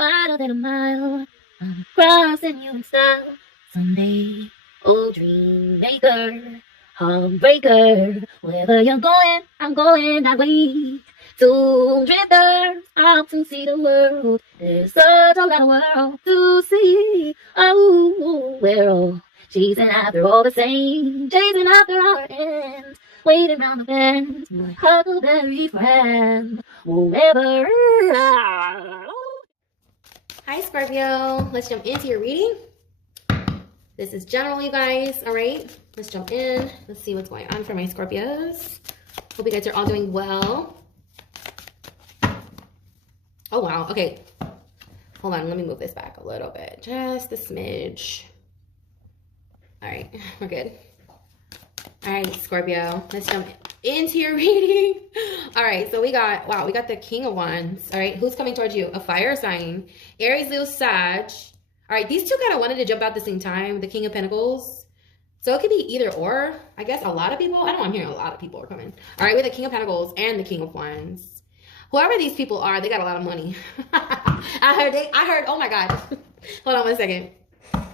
wider than a mile. I'm crossing you in style someday. Oh, dream maker, heartbreaker, wherever you're going, I'm going that way. To drifters out to see the world. There's such a lot of world to see. Oh, we're all chasing after all the same, chasing after our ends, waiting round the bend. My huckleberry friend, whoever. Hi Scorpio, let's jump into your reading. This is general, you guys. All right, let's jump in. Let's see what's going on for my Scorpios. Hope you guys are all doing well. Oh wow, okay, hold on, let me move this back a little bit, just a smidge. All right, we're good. All right, Scorpio, let's jump into your reading. All right, so we got, wow, we got the King of Wands. All right, who's coming towards you? A fire sign, Aries, Leo, Sag. All right, these two kind of wanted to jump out at the same time, the King of Pentacles. So it could be either or. I guess a lot of people, I don't know, I'm hearing a lot of people are coming. All right, we have the King of Pentacles and the King of Wands. Whoever these people are, they got a lot of money. I heard, oh my God. Hold on one second. I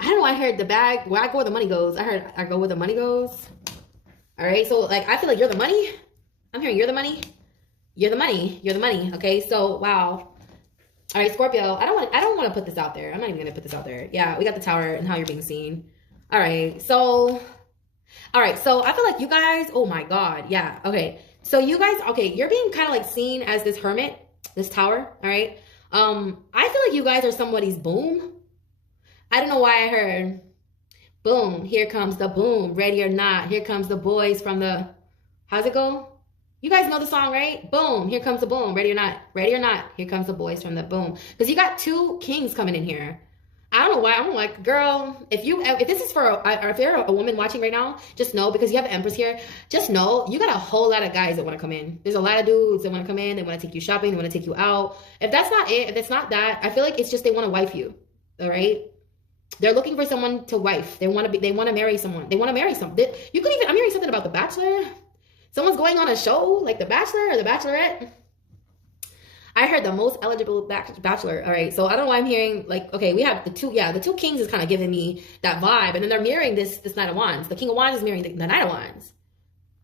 don't know, I heard the bag, where I go where the money goes. I heard I go where the money goes. All right, so like, I feel like you're the money. I'm hearing you're the money. You're the money, you're the money, okay? So, wow. All right, Scorpio, I don't want to put this out there. I'm not even going to put this out there. Yeah, we got the Tower and how you're being seen. All right, so I feel like you guys, oh my God, yeah, okay. So you guys, okay, you're being kind of like seen as this hermit, this tower, all right? I feel like you guys are somebody's boom. I don't know why I heard, boom, here comes the boom, ready or not, here comes the boys from the, how's it go? You guys know the song, right? Boom, here comes the boom, ready or not, here comes the boys from the boom. Because you got two kings coming in here. I don't know why. I'm like, girl, if this is for, if you're a woman watching right now, just know, because you have the Empress here, just know you got a whole lot of guys that want to come in. There's a lot of dudes that want to come in. They want to take you shopping. They want to take you out. If that's not it, if it's not that, I feel like it's just they want to wife you. All right. They're looking for someone to wife. They want to marry someone. They want to marry someone. You could even, I'm hearing something about The Bachelor. Someone's going on a show like The Bachelor or The Bachelorette. I heard the most eligible bachelor. All right, so I don't know why I'm hearing like, okay, we have the two kings is kind of giving me that vibe, and then they're mirroring this Knight of Wands. The King of Wands is mirroring the Knight of Wands,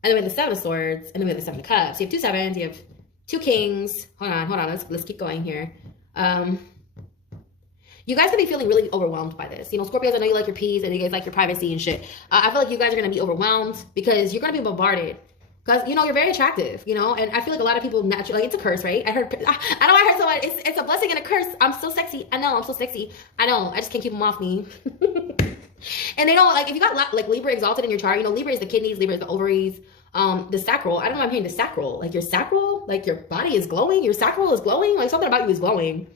and then we have the Seven of Swords, and then we have the Seven of Cups. You have two sevens, you have two kings. Hold on, let's keep going here. You guys could be feeling really overwhelmed by this. You know, Scorpios, I know you like your peace and you guys like your privacy and shit. I feel like you guys are gonna be overwhelmed because you're gonna be bombarded. Because, you know, you're very attractive, you know, and I feel like a lot of people naturally, like, it's a curse, right? I heard someone, it's a blessing and a curse. I'm so sexy. I know, I'm so sexy. I know, I just can't keep them off me. And they don't, like, if you got, like, Libra exalted in your chart, you know, Libra is the kidneys, Libra is the ovaries, the sacral. I don't know, I'm hearing the sacral. Like, your sacral, like, your body is glowing, your sacral is glowing, like, something about you is glowing.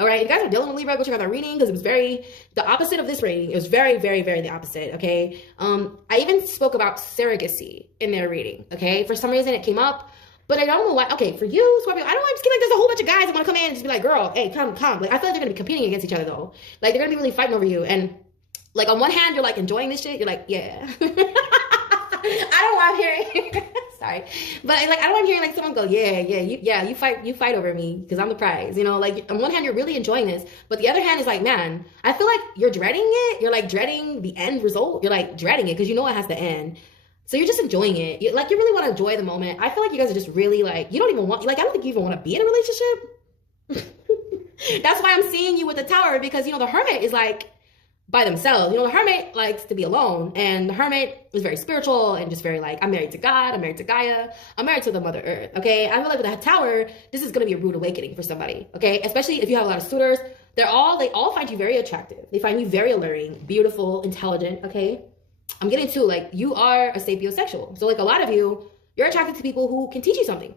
All right, you guys are dealing with Libra, go check out that reading because it was the opposite of this reading. It was very, very, very the opposite, okay? I even spoke about surrogacy in their reading, okay? For some reason, it came up, but I don't know why. Okay, for you, Scorpio, I don't know, I'm just kidding. There's a whole bunch of guys that want to come in and just be like, girl, hey, come. Like, I feel like they're going to be competing against each other, though. Like, they're going to be really fighting over you. And, like, on one hand, you're, like, enjoying this shit. You're like, yeah. I don't want to hear sorry, but like I don't want to hear like someone go, you fight over me because I'm the prize, you know. Like on one hand you're really enjoying this, but the other hand is like, man, I feel like you're dreading it. You're like dreading the end result. You're like dreading it because you know it has to end. So you're just enjoying it. You really want to enjoy the moment. I feel like you guys are just really like, you don't even want, like I don't think you even want to be in a relationship. That's why I'm seeing you with the Tower, because you know the Hermit is like by themselves. You know, the Hermit likes to be alone, and the Hermit is very spiritual and just very like, I'm married to God, I'm married to Gaia, I'm married to the Mother Earth, okay? I feel like with the Tower, this is going to be a rude awakening for somebody, okay? Especially if you have a lot of suitors. They all find you very attractive. They find you very alluring, beautiful, intelligent, okay? I'm getting to, like, you are a sapiosexual. So, like, a lot of you, you're attracted to people who can teach you something.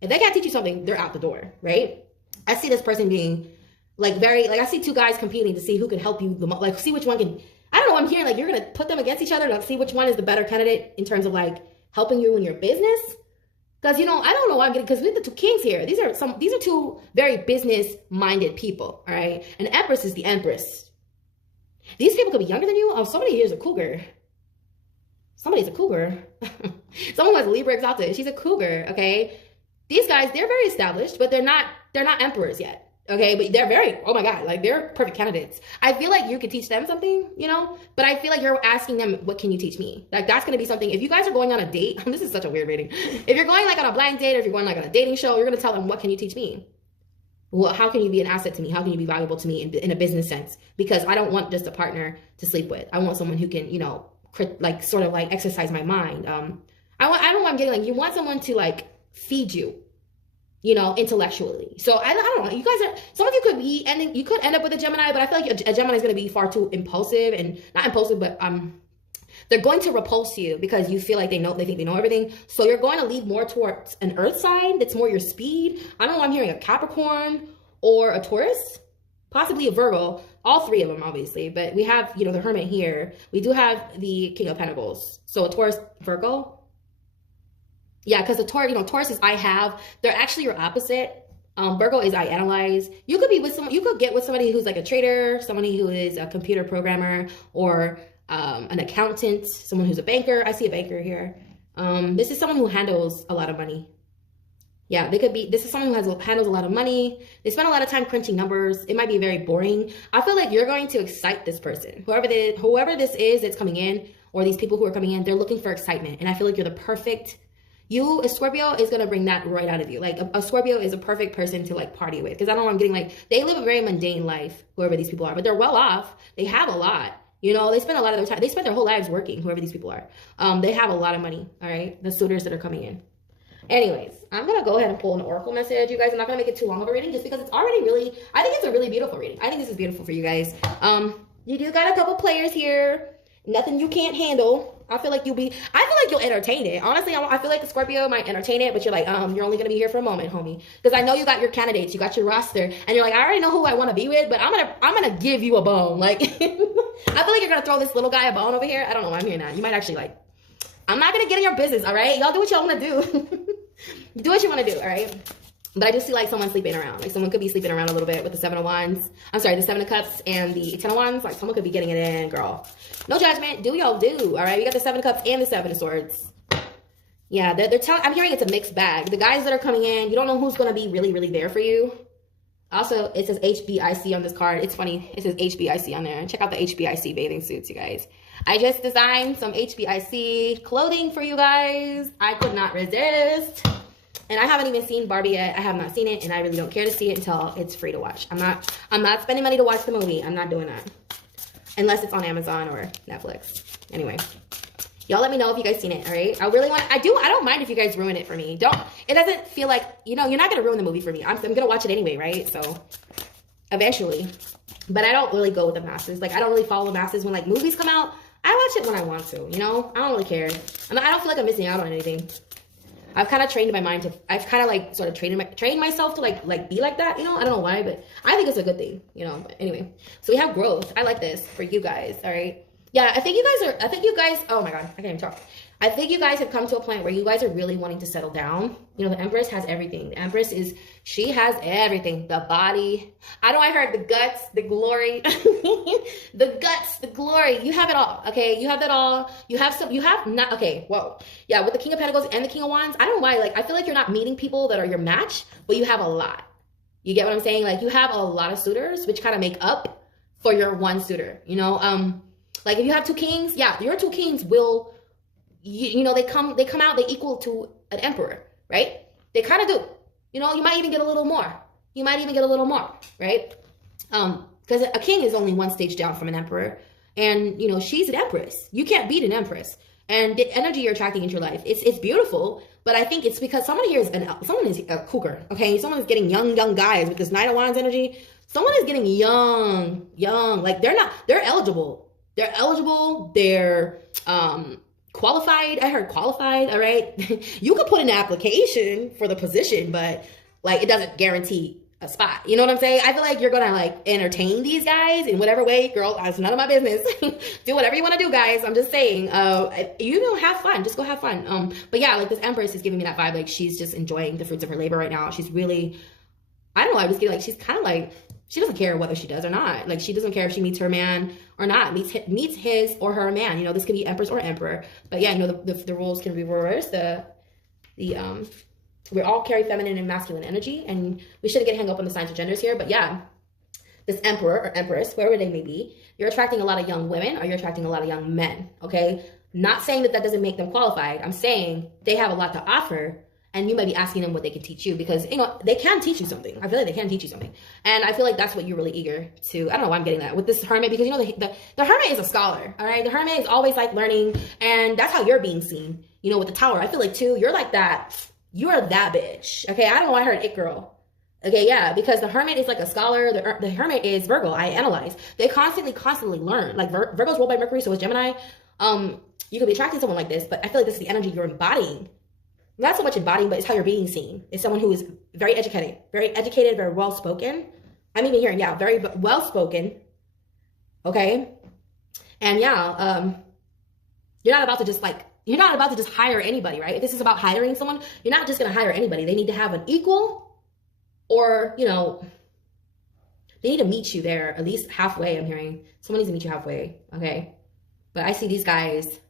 If they can't teach you something, they're out the door, right? I see this person being like very, like I see two guys competing to see who can help you the most, like see which one can, I don't know, I'm hearing like you're gonna put them against each other to see which one is the better candidate in terms of like helping you in your business. Because, you know, I don't know why I'm getting, because we have the two kings here. These are two very business-minded people, all right? And the Empress is the Empress. These people could be younger than you. Oh, somebody here is a cougar. Somebody's a cougar. Someone who has Libra exalted. She's a cougar, okay? These guys, they're very established, but they're not they're not emperors yet. Okay, but they're very, oh my God, like they're perfect candidates. I feel like you could teach them something, you know, but I feel like you're asking them, what can you teach me? Like that's going to be something, if you guys are going on a date, this is such a weird reading. If you're going like on a blind date, or if you're going like on a dating show, you're going to tell them, what can you teach me? Well, how can you be an asset to me? How can you be valuable to me in a business sense? Because I don't want just a partner to sleep with. I want someone who can, you know, like sort of like exercise my mind. I don't want, I'm getting like, you want someone to like feed you, you know, intellectually. So I don't know. You guys are, some of you could be ending, you could end up with a Gemini, but I feel like a Gemini is going to be far too impulsive, and not impulsive, but they're going to repulse you because you feel like they think they know everything. So you're going to lead more towards an earth sign that's more your speed. I don't know. I'm hearing a Capricorn or a Taurus, possibly a Virgo. All three of them, obviously. But we have, you know, the Hermit here. We do have the King of Pentacles. So a Taurus, Virgo. Yeah, because the Taurus, you know, Taurus is I have. They're actually your opposite. Virgo is I analyze. You could be with someone, you could get with somebody who's like a trader, somebody who is a computer programmer, or an accountant, someone who's a banker. I see a banker here. This is someone who handles a lot of money. Yeah, they could be, this is someone who handles a lot of money. They spend a lot of time crunching numbers. It might be very boring. I feel like you're going to excite this person. Whoever this is that's coming in, or these people who are coming in, they're looking for excitement. And I feel like you're the perfect, a Scorpio is going to bring that right out of you. Like a Scorpio is a perfect person to like party with. Because I don't know, I'm getting like, they live a very mundane life, whoever these people are. But they're well off. They have a lot. You know, they spend a lot of their time, they spend their whole lives working, whoever these people are. They have a lot of money, all right? The suitors that are coming in. Anyways, I'm going to go ahead and pull an oracle message, you guys. I'm not going to make it too long of a reading just because it's already really, I think it's a really beautiful reading. I think this is beautiful for you guys. You do got a couple players here. Nothing you can't handle. I feel like you'll entertain it. Honestly, I feel like the Scorpio might entertain it, but you're like, you're only going to be here for a moment, homie. Because I know you got your candidates, you got your roster, and you're like, I already know who I want to be with, but I'm going to give you a bone. Like, I feel like you're going to throw this little guy a bone over here. I don't know why I'm hearing that. You might actually like, I'm not going to get in your business, all right? Y'all do what y'all want to do. Do what you want to do, all right? But I just see like someone sleeping around. Like someone could be sleeping around a little bit with the Seven of Wands. I'm sorry, the Seven of Cups and the Ten of Wands. Like someone could be getting it in, girl. No judgment. Do y'all do, all right? We got the Seven of Cups and the Seven of Swords. Yeah, they're telling, I'm hearing it's a mixed bag. The guys that are coming in, you don't know who's going to be really, really there for you. Also, it says HBIC on this card. It's funny. It says HBIC on there. Check out the HBIC bathing suits, you guys. I just designed some HBIC clothing for you guys. I could not resist. And I haven't even seen Barbie yet. I have not seen it, and I really don't care to see it until it's free to watch. I'm not spending money to watch the movie. I'm not doing that. Unless it's on Amazon or Netflix. Anyway. Y'all let me know if you guys seen it, all right? I don't mind if you guys ruin it for me. It doesn't feel like, you know, you're not going to ruin the movie for me. I'm going to watch it anyway, right? So, eventually. But I don't really go with the masses. Like, I don't really follow the masses when, like, movies come out. I watch it when I want to, you know? I don't really care. I don't feel like I'm missing out on anything. I've kind of trained my mind to, I've kind of like sort of trained myself to like be like that, you know? I don't know why, but I think it's a good thing, you know? But anyway, so we have growth. I like this for you guys, all right? Yeah, I think you guys, oh my God, I can't even talk. I think you guys have come to a point where you guys are really wanting to settle down. You know, the Empress has everything. The Empress she has everything. The body. I heard the guts, the glory. The guts, the glory. You have it all, okay? You have that all. Okay, whoa. Yeah, with the King of Pentacles and the King of Wands, I don't know why, like, I feel like you're not meeting people that are your match, but you have a lot. You get what I'm saying? Like, you have a lot of suitors, which kind of make up for your one suitor, you know? Like, if you have two kings, yeah, your two kings will, you know, they come out, they equal to an emperor, right? They kind of do. You know, you might even get a little more. You might even get a little more, right? Because a king is only one stage down from an emperor. And, you know, she's an empress. You can't beat an empress. And the energy you're attracting into your life, it's beautiful. But I think it's because someone is a cougar, okay? Someone is getting young guys with this Knight of Wands energy. Someone is getting young. Like, they're eligible. They're eligible. They're qualified. I heard qualified, all right? You could put in an application for the position, but, like, it doesn't guarantee a spot. You know what I'm saying? I feel like you're going to, like, entertain these guys in whatever way. Girl, that's none of my business. Do whatever you want to do, guys. I'm just saying. You know, have fun. Just go have fun. But, yeah, like, this Empress is giving me that vibe. Like, she's just enjoying the fruits of her labor right now. She's really, I don't know. I just feel like she's kind of like, she doesn't care whether she does or not. Like, she doesn't care if she meets her man or not, meets his or her man. You know, this could be Empress or Emperor. But yeah, you know, the roles can be reversed. The We all carry feminine and masculine energy, and we shouldn't get hung up on the signs or genders here. But yeah, this emperor or empress, wherever they may be, you're attracting a lot of young women or you're attracting a lot of young men, okay? Not saying that that doesn't make them qualified. I'm saying they have a lot to offer, and you might be asking them what they can teach you, because, you know, they can teach you something. I feel like they can teach you something. And I feel like that's what you're really eager to. I don't know why I'm getting that with this hermit, because, you know, the hermit is a scholar, all right? The hermit is always like learning, and that's how you're being seen, you know, with the tower. I feel like too, you're like that. You are that bitch, okay? I don't know why I heard it girl. Okay, yeah, because the hermit is like a scholar. The hermit is Virgo. I analyze. They constantly learn. Like Virgo's ruled by Mercury, so is Gemini. You could be attracting someone like this, but I feel like this is the energy you're embodying. Not so much embodying, but it's how you're being seen. It's someone who is very educated, very well-spoken. I'm even hearing, yeah, very well-spoken. Okay? And yeah, you're not about to just hire anybody, right? If this is about hiring someone, you're not just going to hire anybody. They need to have an equal, or, you know, they need to meet you there at least halfway. I'm hearing someone needs to meet you halfway. Okay. But I see these guys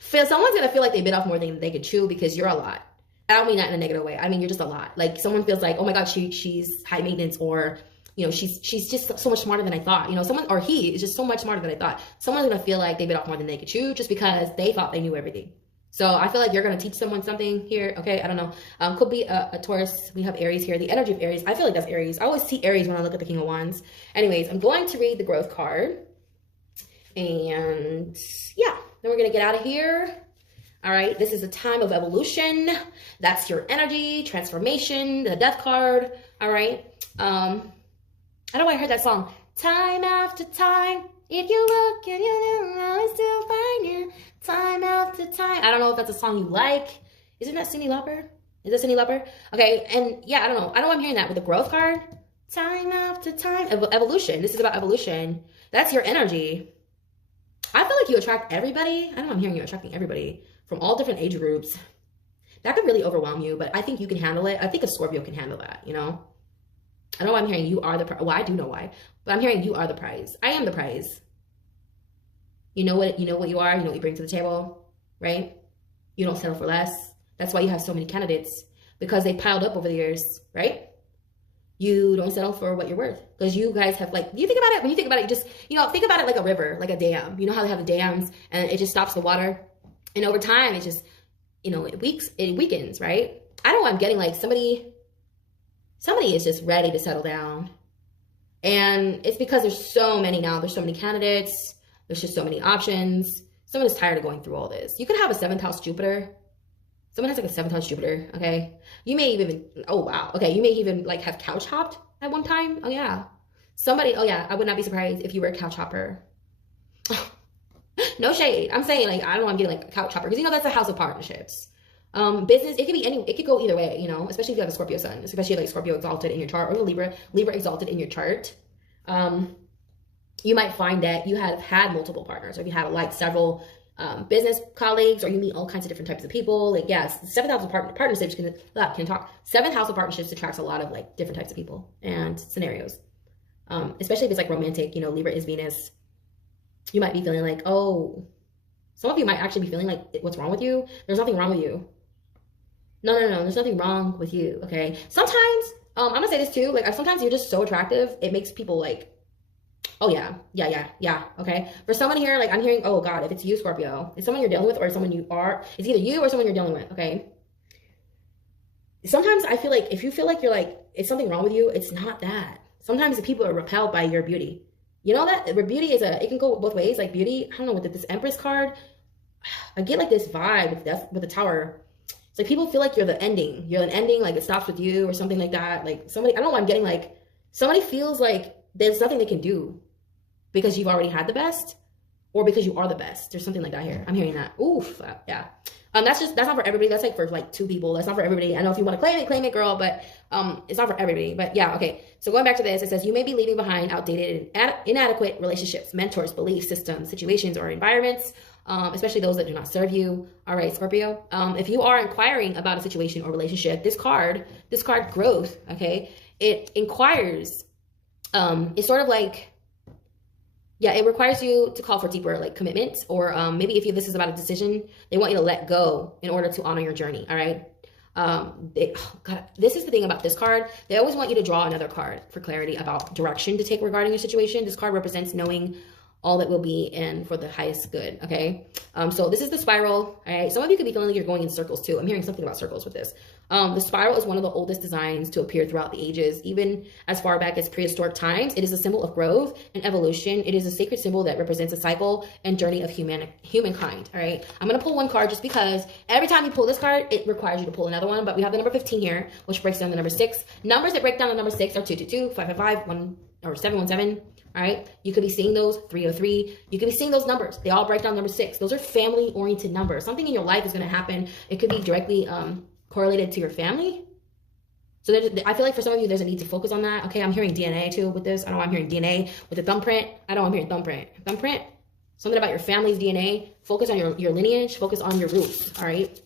someone's going to feel like they bit off more than they could chew, because you're a lot. I don't mean that in a negative way. I mean, you're just a lot. Like, someone feels like, oh my God, she's high maintenance, or, you know, she's just so much smarter than I thought. You know, someone, or he is just so much smarter than I thought. Someone's going to feel like they bit off more than they could chew, just because they thought they knew everything. So I feel like you're going to teach someone something here. Okay, I don't know. Could be a Taurus. We have Aries here. The energy of Aries. I feel like that's Aries. I always see Aries when I look at the King of Wands. Anyways, I'm going to read the growth card. And yeah, then we're going to get out of here. All right, this is a time of evolution. That's your energy, transformation, the death card. All right. I don't know why I heard that song. Time after time, if you look and you know, I still find you. Time after time. I don't know if that's a song you like. Isn't that Cyndi Lauper? Is that Cyndi Lauper? Okay, and yeah, I don't know. I know I'm hearing that with the growth card. Time after time. Evolution. This is about evolution. That's your energy. I feel like you attract everybody. I don't know, I'm hearing you attracting everybody from all different age groups. That could really overwhelm you, but I think you can handle it. I think a Scorpio can handle that, you know? I know I'm hearing you are the prize. Well, I do know why, but I'm hearing you are the prize. I am the prize. You know what you are, you know what you bring to the table, right? You don't settle for less. That's why you have so many candidates, because they piled up over the years, right? You don't settle for what you're worth, because you guys have, like, you think about it, when you think about it, you just, you know, think about it like a river, like a dam. You know how they have the dams and it just stops the water, and over time it just, you know, it weakens, right? I know I'm getting like somebody is just ready to settle down, and it's because there's so many now. There's so many candidates. There's just so many options. Someone is tired of going through all this. You could have a 7th house Jupiter. Someone has like a 7th house Jupiter, okay? You may even, oh wow, okay, you may even like have couch hopped at one time. Oh yeah. Somebody, oh yeah, I would not be surprised if you were a couch hopper. No shade. I'm saying, like, I don't know, I'm getting like a couch hopper, because, you know, that's a house of partnerships. Business, it could be it could go either way, you know, especially if you have a Scorpio sun, especially like Scorpio exalted in your chart, or the Libra exalted in your chart. You might find that you have had multiple partners, or if you have like several business colleagues, or you meet all kinds of different types of people. Like, yes, 7th house of partnerships can talk. 7th house of partnerships attracts a lot of like different types of people and scenarios. Especially if it's like romantic, you know, Libra is Venus. You might be feeling like, oh, some of you might actually be feeling like, what's wrong with you? There's nothing wrong with you. No, there's nothing wrong with you, okay? Sometimes, I'm gonna say this too, like, sometimes you're just so attractive, it makes people like, oh yeah, okay? For someone here, like, I'm hearing, oh God, if it's you, Scorpio, it's someone you're dealing with, or someone you are, it's either you or someone you're dealing with, okay? Sometimes I feel like, if you feel like you're like, it's something wrong with you, it's not that. Sometimes the people are repelled by your beauty. You know that? Beauty is it can go both ways, like beauty, I don't know, with this Empress card, I get like this vibe with the Tower. It's like people feel like you're the ending. You're an ending, like it stops with you or something like that. Like somebody, I don't know, I'm getting like, somebody feels like there's nothing they can do because you've already had the best, or because you are the best. There's something like that here. I'm hearing that. Oof, yeah. That's not for everybody. That's like for like 2 people. That's not for everybody. I know if you want to claim it, girl, but it's not for everybody. But yeah, okay. So going back to this, it says you may be leaving behind outdated and inadequate relationships, mentors, belief systems, situations, or environments, especially those that do not serve you. All right, Scorpio. If you are inquiring about a situation or relationship, this card, growth, okay, it inquires. It's sort of like, yeah, it requires you to call for deeper like commitment, or maybe if this is about a decision, they want you to let go in order to honor your journey. All right. God, this is the thing about this card. They always want you to draw another card for clarity about direction to take regarding your situation. This card represents knowing all that will be and for the highest good. Okay. So this is the spiral. All right. Some of you could be feeling like you're going in circles too. I'm hearing something about circles with this. The spiral is one of the oldest designs to appear throughout the ages, even as far back as prehistoric times. It is a symbol of growth and evolution. It is a sacred symbol that represents a cycle and journey of humankind. All right. I'm going to pull one card just because every time you pull this card, it requires you to pull another one. But we have the number 15 here, which breaks down the number 6. Numbers that break down the number 6 are 222, 555, 1 or 717. All right. You could be seeing those 303. You could be seeing those numbers. They all break down number 6. Those are family oriented numbers. Something in your life is going to happen. It could be directly correlated to your family. So I feel like for some of you, there's a need to focus on that. Okay. I'm hearing DNA too with this. I know I'm hearing DNA with the thumbprint. I know I'm hearing thumbprint. Thumbprint. Something about your family's DNA. Focus on your lineage. Focus on your roots. All right.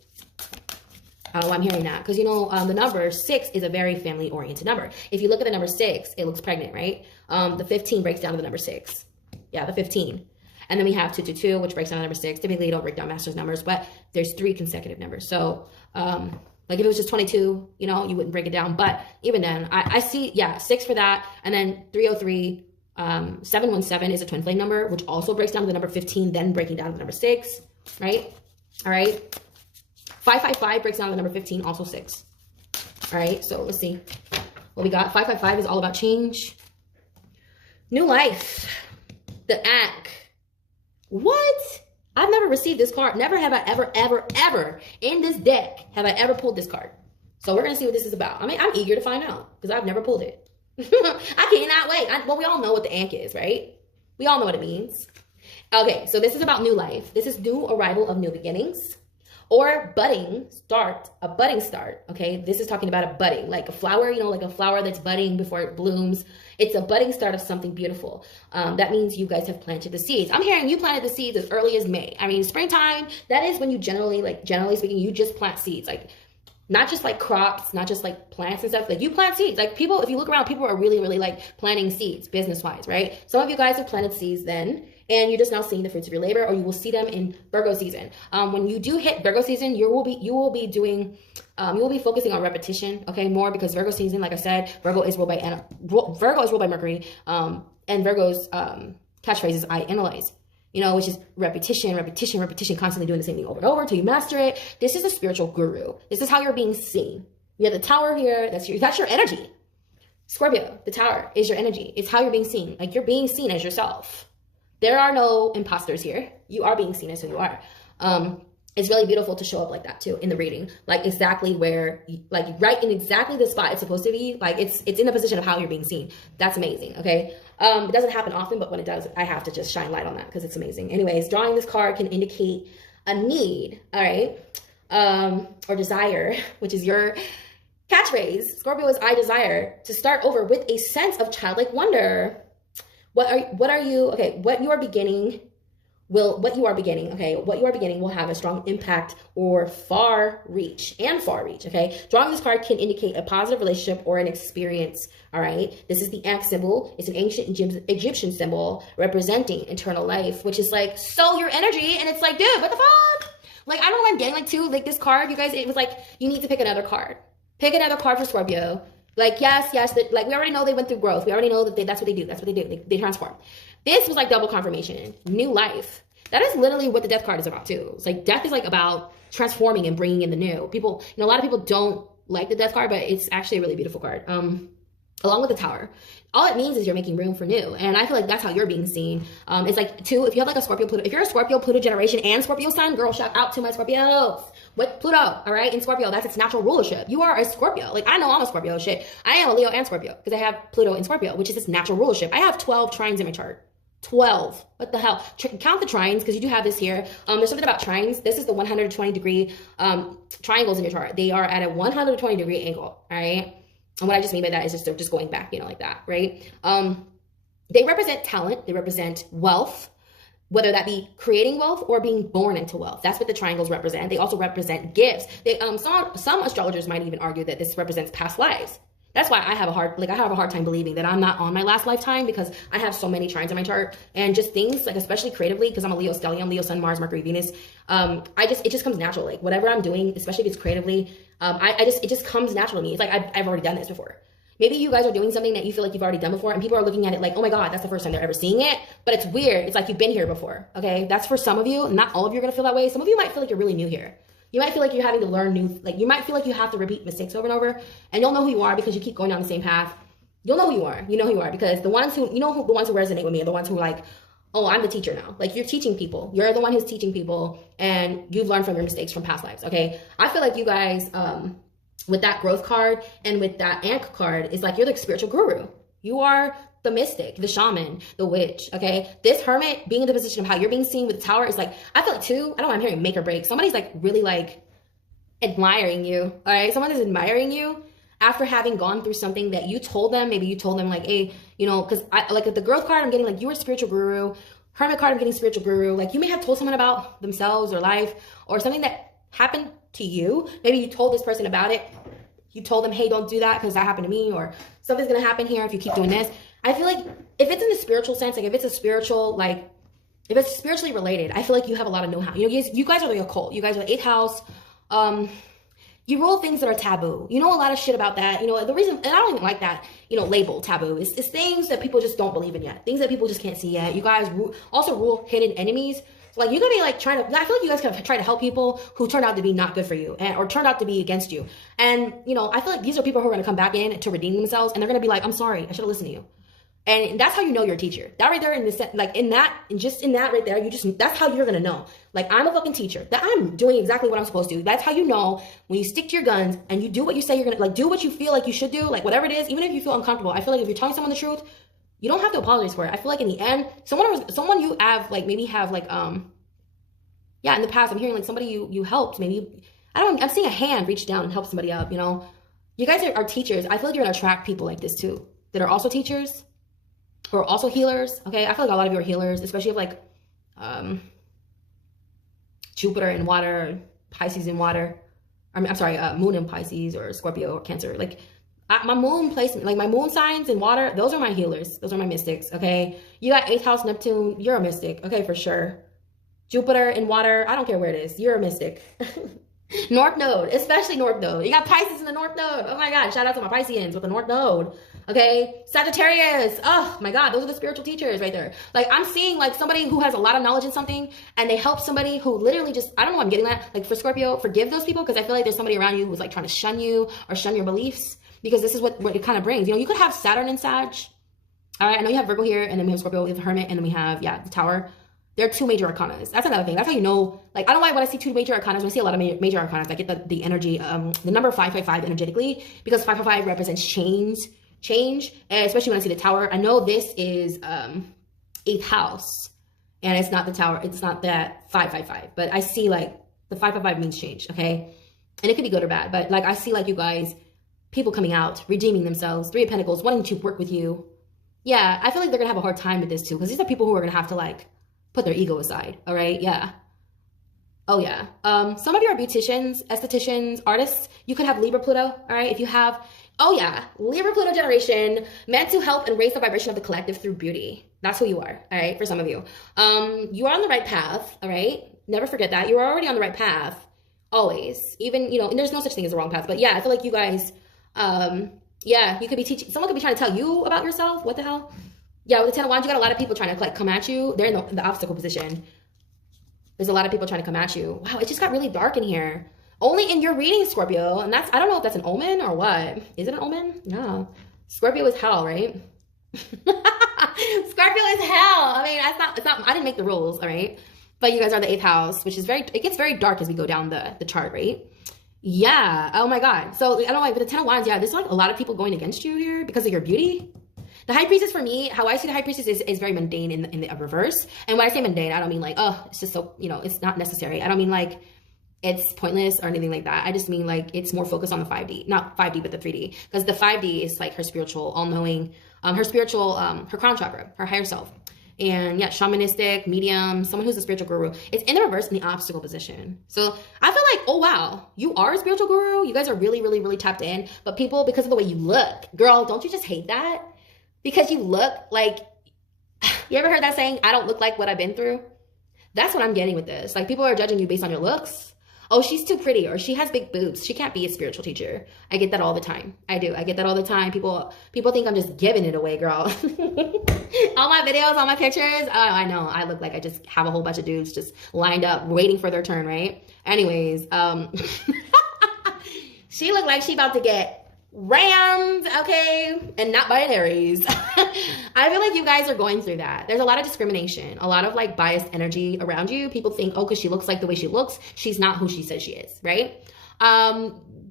I'm hearing that because, you know, the number 6 is a very family oriented number. If you look at the number 6, it looks pregnant, right? The 15 breaks down to the number 6. Yeah, the 15. And then we have 222, which breaks down to number 6. Typically, you don't break down master's numbers, but there's 3 consecutive numbers. So, like if it was just 22, you know, you wouldn't break it down. But even then, I see, yeah, 6 for that. And then 303, 717 is a twin flame number, which also breaks down to the number 15, then breaking down to the number 6, right? All right. 555 breaks down to the number 15, also 6. All right, so let's see what we got. 555 is all about change. New life. The Ack. What? I've never received this card. Never have I ever in this deck have I ever pulled this card. So we're going to see what this is about. I mean, I'm eager to find out because I've never pulled it. I cannot wait. Well, we all know what the Ack is, right? We all know what it means. Okay, so this is about new life. This is new arrival of new beginnings. Or budding start, a budding start, okay? This is talking about a budding, like a flower, you know, like a flower that's budding before it blooms. It's a budding start of something beautiful. That means you guys have planted the seeds. I'm hearing you planted the seeds as early as May. I mean, springtime, that is when you generally speaking, you just plant seeds. Like, not just like crops, not just like plants and stuff. Like you plant seeds. Like people, if you look around, people are really, really like planting seeds business-wise, right? Some of you guys have planted seeds then, and you're just now seeing the fruits of your labor, or you will see them in Virgo season. When you do hit Virgo season, you will be focusing on repetition, okay, more, because Virgo season, like I said, Virgo is ruled by Mercury, and Virgo's catchphrase is I analyze. You know, which is repetition, constantly doing the same thing over and over until you master it. This is a spiritual guru. This is how you're being seen. You have the Tower here. That's your energy. Scorpio, the Tower is your energy. It's how you're being seen. Like you're being seen as yourself. There are no imposters here. You are being seen as who you are. It's really beautiful to show up like that too in the reading, like exactly where, like right in exactly the spot it's supposed to be. Like it's in the position of how you're being seen. That's amazing. Okay. It doesn't happen often, but when it does, I have to just shine light on that because it's amazing. Anyways, drawing this card can indicate a need. All right. Or desire, which is your catchphrase. Scorpio is I desire to start over with a sense of childlike wonder. What you are beginning will have a strong impact or far reach, okay? Drawing this card can indicate a positive relationship or an experience, all right? This is the Ack symbol. It's an ancient Egyptian symbol representing eternal life, which is like, so your energy, and it's like, dude, what the fuck? Like, I don't know what I'm getting, like, too, like, this card, you guys, it was like, you need to pick another card. Pick another card for Scorpio. Like, yes, like, we already know they went through growth. We already know that that's what they do. That's what they do. They transform. This was like double confirmation. New life. That is literally what the death card is about too. It's like death is like about transforming and bringing in the new. People, you know, a lot of people don't like the death card, but it's actually a really beautiful card. Along with the Tower. All it means is you're making room for new. And I feel like that's how you're being seen. It's like too, if you have like a Scorpio, Pluto, if you're a Scorpio, Pluto generation and Scorpio sun, girl, shout out to my Scorpios. With Pluto, all right, in Scorpio, that's its natural rulership. You are a Scorpio. Like, I know I'm a Scorpio, shit. I am a Leo and Scorpio because I have Pluto in Scorpio, which is its natural rulership. I have 12 trines in my chart. 12. What the hell? Count the trines because you do have this here. There's something about trines. This is the 120-degree triangles in your chart. They are at a 120-degree angle, all right? And what I just mean by that is just they're just going back, you know, like that, right? They represent talent. They represent wealth. Whether that be creating wealth or being born into wealth. That's what the triangles represent. They also represent gifts. They, some astrologers might even argue that this represents past lives. That's why I have a hard time believing that I'm not on my last lifetime because I have so many trines in my chart and just things like, especially creatively, because I'm a Leo stellium, Leo Sun, Mars, Mercury, Venus. It just comes natural. Like whatever I'm doing, especially if it's creatively, it just comes natural to me. It's like I've already done this before. Maybe you guys are doing something that you feel like you've already done before, and people are looking at it like, oh my God, that's the first time they're ever seeing it. But it's weird. It's like you've been here before, okay? That's for some of you. Not all of you are gonna feel that way. Some of you might feel like you're really new here. You might feel like you're having to learn new, like you might feel like you have to repeat mistakes over and over, and you'll know who you are because you keep going down the same path. You'll know who you are. You know who you are because the ones who, the ones who resonate with me are the ones who are like, oh, I'm the teacher now. Like you're teaching people. You're the one who's teaching people, and you've learned from your mistakes from past lives, okay? I feel like you guys, with that growth card and with that 𝓛𝓮 card, is like you're the spiritual guru. You are the mystic, the shaman, the witch, okay? This hermit being in the position of how you're being seen with the tower is like, I feel like too, I don't know, I'm hearing make or break. Somebody's like really like admiring you, all right? Someone is admiring you after having gone through something that you told them. Maybe you told them like, hey, because I like the growth card, I'm getting like you were a spiritual guru. Hermit card, I'm getting spiritual guru. Like you may have told someone about themselves or life or something that happened to you. Maybe you told this person about it. You told them, hey, don't do that because that happened to me, or something's gonna happen here if you keep doing this. I feel like if it's in the spiritual sense, like if it's a spiritual, like if it's spiritually related, I feel like you have a lot of know-how. You guys are the occult. You guys are the 8th house. You rule things that are taboo. You know a lot of shit about that. The reason, and I don't even like that, label taboo. It's things that people just don't believe in yet. Things that people just can't see yet. You guys also rule hidden enemies. So like you could be like I feel like you guys could try to help people who turned out to be not good for you or turned out to be against you. And, I feel like these are people who are going to come back in to redeem themselves, and they're going to be like, I'm sorry, I should have listened to you. And that's how you know you're a teacher. That right there in this, like in that right there, that's how you're going to know. Like I'm a fucking teacher, that I'm doing exactly what I'm supposed to. That's how you know when you stick to your guns and you do what you say you're going to, like do what you feel like you should do, like whatever it is, even if you feel uncomfortable. I feel like if you're telling someone the truth, you don't have to apologize for it. I feel like in the end, someone you have like maybe have like, in the past, I'm hearing like somebody you helped, maybe, I'm seeing a hand reach down and help somebody up, You guys are teachers. I feel like you're gonna attract people like this too, that are also teachers, who are also healers, okay? I feel like a lot of you are healers, especially if like Jupiter in water, Pisces in water. I'm sorry, moon in Pisces or Scorpio or Cancer. Like my moon placement, like my moon signs in water, those are my healers. Those are my mystics, okay? You got 8th house Neptune, you're a mystic, okay, for sure. Jupiter in water, I don't care where it is, you're a mystic. North Node, especially North Node. You got Pisces in the North Node. Oh my God, shout out to my Pisceans with the North Node. Okay, Sagittarius. Oh my God, those are the spiritual teachers right there. Like I'm seeing like somebody who has a lot of knowledge in something, and they help somebody who literally just, I don't know why I'm getting that. Like for Scorpio, forgive those people, because I feel like there's somebody around you who's like trying to shun you or shun your beliefs, because this is what it kind of brings. You could have Saturn and Sag. All right, I know you have Virgo here, and then we have Scorpio, we have the Hermit, and then we have, the Tower. They're 2 major arcanas. That's another thing. That's how you know, like, I don't know why when I see 2 major arcanas, when I see a lot of major arcanas, I get the energy, the number 555 energetically, because 555 represents change, and especially when I see the Tower. I know this is 8th house, and it's not the Tower, it's not that 555, but I see like the 555 means change, okay? And it could be good or bad, but like I see like you guys, people coming out, redeeming themselves, 3 of Pentacles, wanting to work with you. Yeah, I feel like they're gonna have a hard time with this too, because these are people who are gonna have to like put their ego aside, all right? Yeah. Oh yeah. Some of you are beauticians, estheticians, artists. You could have Libra Pluto, all right? If you have, oh yeah, Libra Pluto generation, meant to help and raise the vibration of the collective through beauty. That's who you are, all right? For some of you. You are on the right path, all right? Never forget that. You are already on the right path, always. Even, and there's no such thing as a wrong path, but yeah, I feel like you guys, yeah, you could be teaching, someone could be trying to tell you about yourself. What the hell? Yeah, with the 10 of Wands, you got a lot of people trying to like come at you. They're in the obstacle position. There's a lot of people trying to come at you. Wow, it just got really dark in here. Only in your reading, Scorpio. And that's, I don't know if that's an omen or what. Is it an omen? No. Scorpio is hell, right? Scorpio is hell. I mean, it's not, I didn't make the rules, all right? But you guys are the 8th house, which is it gets very dark as we go down the chart, right? Yeah. Oh my God. So I don't know, like with the 10 of Wands, yeah, there's like a lot of people going against you here because of your beauty. The High Priestess, for me, how I see the High Priestess is very mundane in the reverse. And when I say mundane, I don't mean like, oh, it's just so, it's not necessary. I don't mean like it's pointless or anything like that. I just mean like it's more focused on the 5D, not 5D, but the 3D. Because the 5D is like her spiritual, all-knowing, her spiritual, her crown chakra, her higher self. And yeah, shamanistic, medium, someone who's a spiritual guru. It's in the reverse in the obstacle position. So I feel like, oh wow, you are a spiritual guru. You guys are really, really, really tapped in. But people, because of the way you look, girl, don't you just hate that? Because you look like, you ever heard that saying, I don't look like what I've been through? That's what I'm getting with this. Like people are judging you based on your looks. Oh, she's too pretty, or she has big boobs. She can't be a spiritual teacher. I get that all the time. I do. I get that all the time. People think I'm just giving it away, girl. All my videos, all my pictures. Oh, I know. I look like I just have a whole bunch of dudes just lined up waiting for their turn, right? Anyways, she looked like she about to get rammed, okay, and not by an Aries. I feel like you guys are going through that. There's a lot of discrimination, a lot of like biased energy around you. People think, oh, because she looks like the way she looks, she's not who she says she is, right?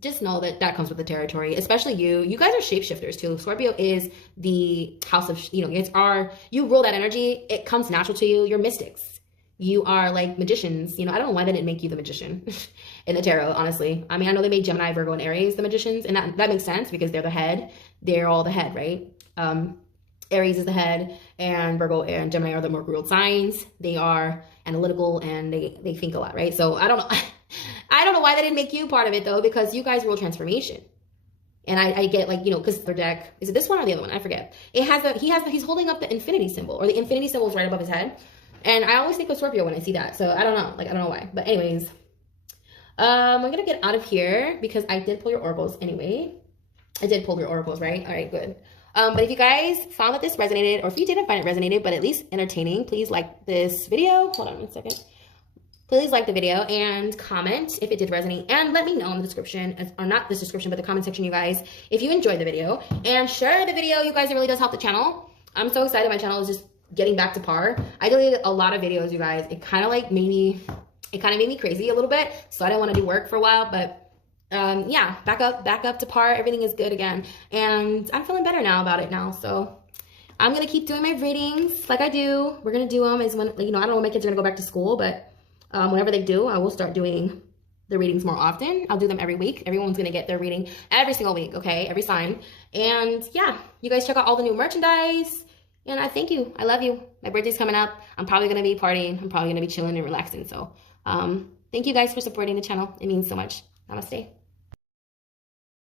Just know that that comes with the territory, especially you. You guys are shapeshifters too. Scorpio is the house of, you rule that energy. It comes natural to you. You're mystics. You are like magicians. I don't know why they didn't make you the magician in the tarot, honestly. I mean, I know they made Gemini, Virgo, and Aries the magicians, and that makes sense because they're the head. They're all the head, right? Aries is the head, and Virgo and Gemini are the more ruled signs. They are analytical, and they think a lot, right? So I don't know. I don't know why they didn't make you part of it, though, because you guys rule transformation. And I get like, because their deck, is it this one or the other one? I forget. He's holding up the infinity symbol, or the infinity symbol is right above his head. And I always think of Scorpio when I see that. So I don't know. I don't know why. But anyways, I'm going to get out of here because I did pull your oracles anyway. I did pull your oracles, right? All right, good. But if you guys found that this resonated, or if you didn't find it resonated, but at least entertaining, please like this video. Hold on 1 second. Please like the video and comment if it did resonate. And let me know in the description, or not this description, but the comment section, you guys, if you enjoyed the video. And share the video, you guys. It really does help the channel. I'm so excited. My channel is just getting back to par. I deleted a lot of videos, you guys. It kind of made me crazy a little bit, so I didn't want to do work for a while, but yeah, back up to par. Everything is good again, and I'm feeling better now about it now. So I'm gonna keep doing my readings like I do. We're gonna do them as when, I don't know when my kids are gonna go back to school, but whenever they do, I will start doing the readings more often. I'll do them every week. Everyone's gonna get their reading every single week, okay? Every sign. And yeah, you guys check out all the new merchandise. And I thank you. I love you. My birthday's coming up. I'm probably going to be partying. I'm probably going to be chilling and relaxing. So thank you guys for supporting the channel. It means so much. Namaste.